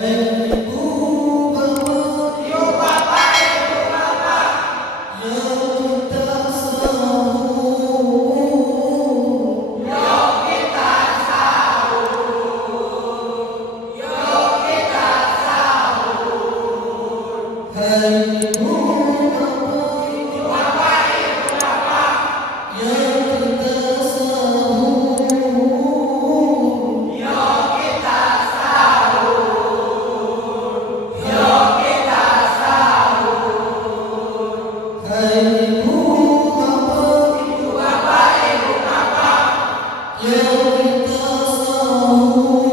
Ibu bapak, yo bapak, ibu bapak, yo kita sahur, yo kita sahur, yo kita sahur. Hai ibu bapak, ibu bapak, yo kita sahur, yo kita sahur, yo kita sahur. Hai ibu bapak, ibu bapak, yo kita sahur,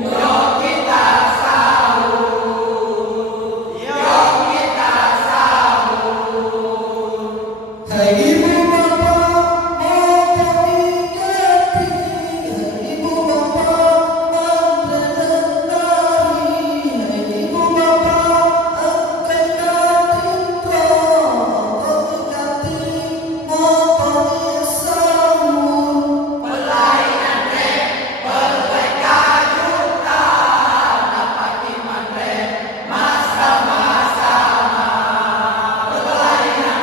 yo kita sahur, yo kita sahur. Hai ibu bapak, mau diganti, hai ibu bapak, antrean lari, hai ibu bapak, antrean ganti, motornya sahur, pelainan pelai kajuta, dapat dimandre, sama-sama, pelainan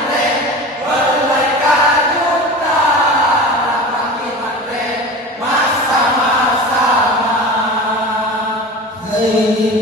pelai kajuta, dapat dimandre, sama-sama. Hai